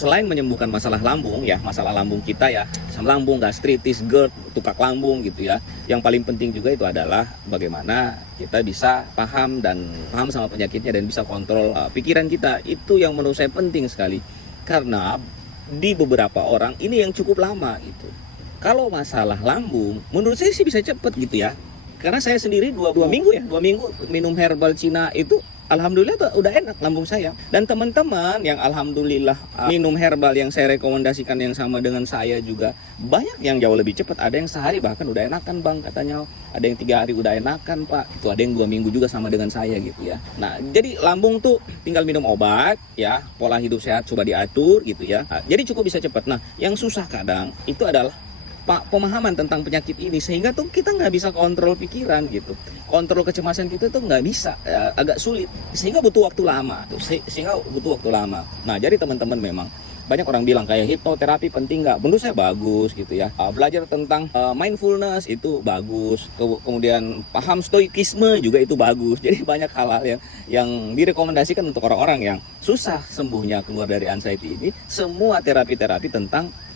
selain menyembuhkan masalah lambung ya, masalah lambung kita ya, asam lambung, gastritis, GERD, tukak lambung gitu ya. Yang paling penting juga itu adalah bagaimana kita bisa paham sama penyakitnya dan bisa kontrol pikiran kita. Itu yang menurut saya penting sekali. Karena di beberapa orang ini yang cukup lama gitu. Kalau masalah lambung, menurut saya sih bisa cepet gitu ya. Karena saya sendiri dua minggu minum herbal Cina itu, alhamdulillah udah enak lambung saya. Dan teman-teman yang alhamdulillah minum herbal yang saya rekomendasikan yang sama dengan saya juga, banyak yang jauh lebih cepat. Ada yang sehari bahkan udah enakan bang katanya. Ada yang 3 hari udah enakan pak. Itu ada yang 2 minggu juga sama dengan saya gitu ya. Nah jadi lambung tuh tinggal minum obat ya. Pola hidup sehat coba diatur gitu ya. Nah, jadi cukup bisa cepat. Nah yang susah kadang itu adalah pemahaman tentang penyakit ini, sehingga tuh kita nggak bisa kontrol pikiran gitu, kontrol kecemasan kita tuh nggak bisa, agak sulit, sehingga butuh waktu lama tuh, Nah jadi teman-teman memang banyak orang bilang kayak hipnoterapi penting nggak? Menurut saya bagus gitu ya. Belajar tentang mindfulness itu bagus. Kemudian paham stoikisme juga itu bagus. Jadi banyak hal-hal yang direkomendasikan untuk orang-orang yang susah sembuhnya keluar dari anxiety ini. Semua terapi-terapi tentang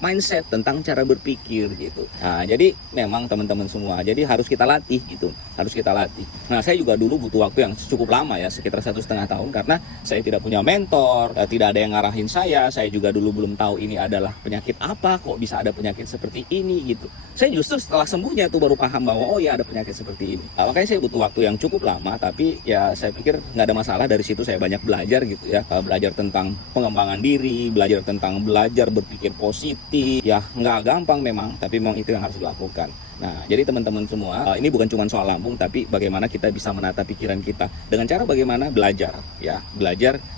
mindset, tentang cara berpikir gitu. Nah, jadi memang teman-teman semua, jadi harus kita latih gitu, harus kita latih. Nah, saya juga dulu butuh waktu yang cukup lama ya, sekitar 1,5 tahun karena saya tidak punya mentor, tidak ada yang ngarahin saya juga dulu belum tahu ini adalah penyakit apa, kok bisa ada penyakit seperti ini gitu. Saya justru setelah sembuhnya tuh baru paham bahwa oh ya ada penyakit seperti ini. Nah, makanya saya butuh waktu yang cukup lama, tapi ya saya pikir nggak ada masalah. Dari situ saya banyak belajar gitu ya, belajar tentang pengembangan diri, belajar berpikir positif. Ya nggak gampang memang, tapi memang itu yang harus dilakukan. Nah jadi teman-teman semua, ini bukan cuma soal lambung, tapi bagaimana kita bisa menata pikiran kita dengan cara bagaimana belajar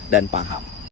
dan paham.